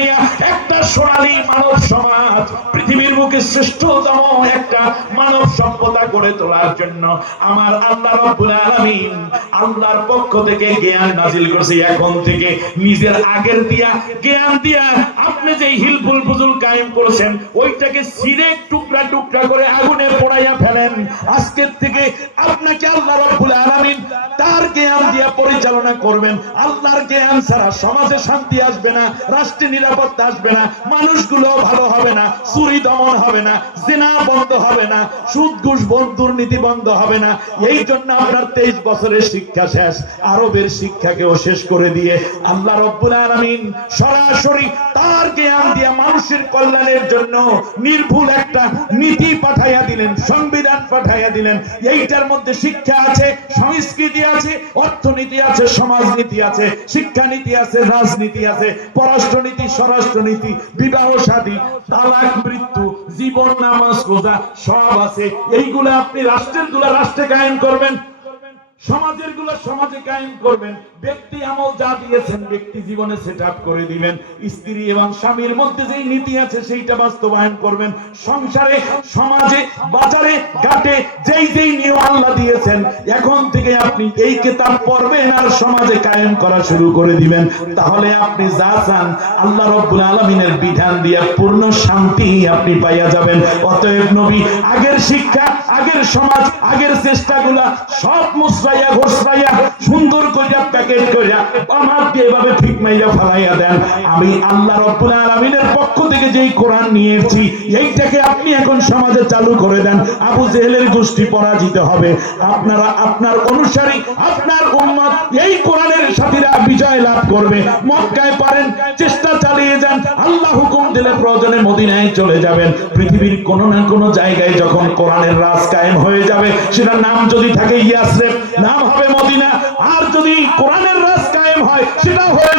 বানাইয়া একটা সোনালী মানব সমাজ, পৃথিবীর বুকে শ্রেষ্ঠতম একটা মানব সভ্যতা গড়ে তোলার জন্য আমার আল্লাহ রাব্বুল আলামিন আল্লাহর পক্ষ থেকে জ্ঞান নাজিল করেছে। এখন থেকে নিজের আগের দিয়া জ্ঞান দিয়া আপনি যে হিলফুল ফুজুল কায়েম করেছেন ওইটাকে ছিঁড়ে টুকরা টুকরা করে আগুনে পোড়াইয়া ফেলেন। আজকের থেকে আপনাকে আল্লাহ রাব্বুল আলামিন তার জ্ঞান দিয়া পরিচালনা করবেন। আল্লাহর জ্ঞান ছাড়া সমাজে শান্তি আসবে না, রাষ্ট্রে নিরাপত্তা আসবে না, মানুষগুলো ভালো হবে না, চুরি দমন হবে না, জিনা বন্ধ হবে না, সুদ ঘুষ দুর্নীতি বন্ধ হবে না। এই জন্য আপনার 23 বছরের শিক্ষা শেষ, আরবের শিক্ষাকেও শেষ করে দিয়ে আল্লাহ রাব্বুল আলামিন সরাসরি তার জ্ঞান দিয়া মানুষের কল্যাণের জন্য নির্ভুল একটা নীতি পাঠাইয়া দিলেন, সংবিধান পাঠাইয়া দিলেন। এইটার মধ্যে শিক্ষা আছে, সংস্কৃতি আছে, অর্থনীতি আছে, সমাজনীতি আছে, শিক্ষানীতি আছে, রাজনীতি আছে, পররাষ্ট্রনীতি, স্বরাষ্ট্রনীতি, বিবাহ শাদী, তালাক, মৃত্যু, জীবন, নামাজ, রোজা সব আছে। এইগুলা আপনি রাষ্ট্রের গুলা রাষ্ট্রে কায়েম করবেন, সমাজের গুলো সমাজে কায়েম করবেন, ব্যক্তি আমল যা দিয়েছেন ব্যক্তি জীবনে সেট আপ করে দিবেন, স্ত্রী এবং স্বামীর মধ্যে যেই নীতি আছে সেইটা বাস্তবায়ন করবেন, সংসারে, সমাজে, বাজারে, ঘাটে যেই যেই নিয়ম আল্লাহ দিয়েছেন এখন থেকে আপনি এই কিতাব পড়বেন আর সমাজে কায়েম করা শুরু করে দিবেন। তাহলে আপনি যা চান আল্লাহ রাব্বুল আলামিনের বিধান দিয়ে পূর্ণ শান্তি আপনি পাইয়া যাবেন। অতএব নবী আগের শিক্ষা, আগের সমাজ, আগের চেষ্টাগুলা সব মুসরাইয়া ঘোষরাইয়া সুন্দর কইরা প্যাকেট কইরা আমার দিয়ে এভাবে ঠিক মাইরা ফেলাইয়া দেন। আমি আল্লাহ রাব্বুল আলামিনের পক্ষ থেকে যেই কোরআন নিয়েছি এইটাকে আপনি এখন সমাজে চালু করে দেন। আবু জেহেলের গোষ্ঠী পরাজিত হবে, আপনারা, আপনার অনুসারী, আপনার উম্মত, এই কোরআনের সাথীরা বিজয় লাভ করবে। মক্কায় পারেন, চেষ্টা চালিয়ে যান, আল্লাহ হুকুম দিলে প্রয়োজনে মদিনায় চলে যাবেন। পৃথিবীর কোনো না কোনো জায়গায় যখন কোরআনের রাজ কায়েম হয়ে যাবে সেটার নাম যদি থাকে ইয়াসরিব, নাম হবে মদিনা। আর যদি কোরআনের রাজ কায়েম হয় সেটা হয়ে